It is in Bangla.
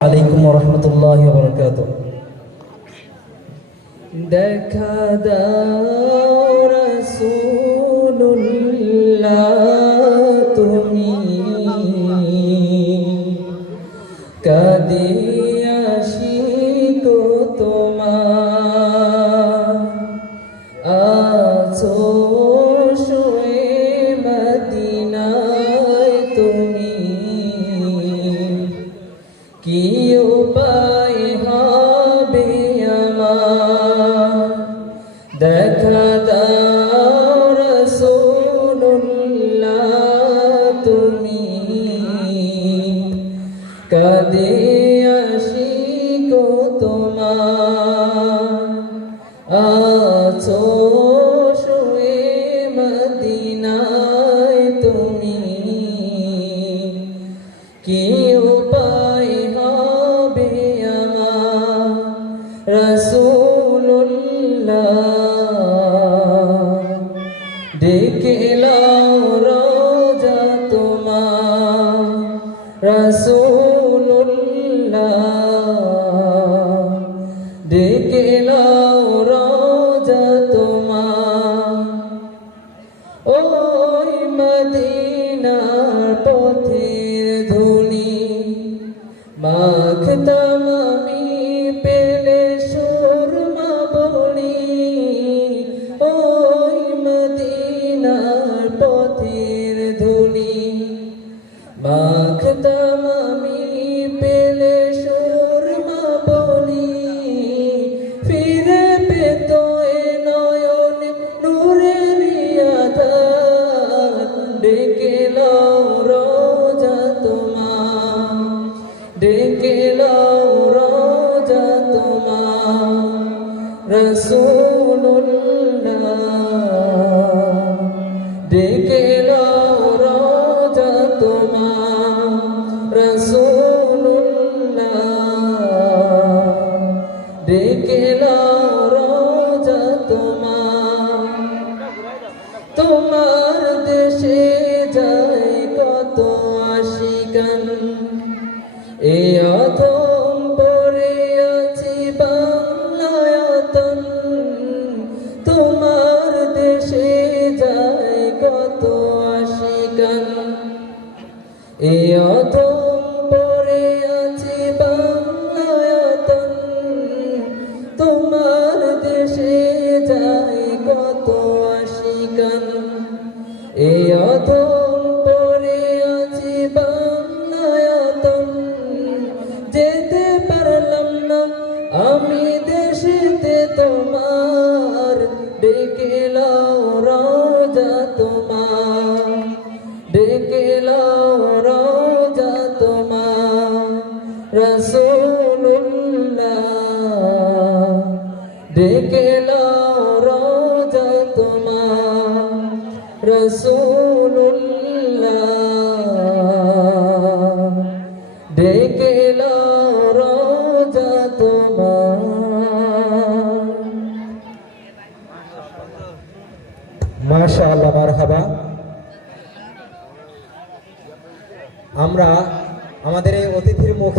আলাইকুম ওরহমতুল্লাহি ওয়া বারাকাতুহু। দেখা দাও রাসূলুল্লাহ, তুমি কাঁদিয়া আশিক তোমার, আছো শুয়ে মদিনায় তুমি, কি উপায় হবে আমার? দেখা দাও রাসূলুল্লাহ, তুমি কাঁদে আশিক তোমার, আছো শুয়ে মদিনায় তুমি, কি উপায় হবে আমার? রাসূলুল্লাহ ডেকে লাও রোজা তোমার, রাসূলুল্লাহ ডেকে লাও রোজা তোমার। ওই মদিনার পথের ধুলি মাখতাম আমি, পেলে সুরমা বলি। ওই মদিনার পথের ধুলি মাখতাম আমি, পেলে সুরমা বলি। ফিরে পেত এ নয়ন নূরের আধার, ডেকে লাও রোজা তোমার, ডেকে লাও রোজা তোমার। রাসূলুল্লাহ ডেকে লাও রোজা তোমার, রাসূলুল্লাহ ডেকে লাও রোজা তোমার। তোমার দেশে যায় কত আশিকান, এ অধম পড়ে আছি বাংলায়তন। তোমার দেশে যায় কত আশিকান, এ অধম পড়ে আছি বাংলায়তন। তোমার দেশে যায় কত আশিকান, এ অধম পড়ে আছি বাংলায়তন। যেতে পারলাম না আমি দেশেতে তোমার, ডেকে লাও রোজা তোমার, ডেকে লাও রোজা তোমার। রাসূলুল্লাহ ডেকে লাও রোজা তোমার, রাসূলুল্লাহ ডেকে লাও রোজা তোমার। মাশাআল্লাহ, মারহাবা। আমরা আমাদের এই অতিথির মুখে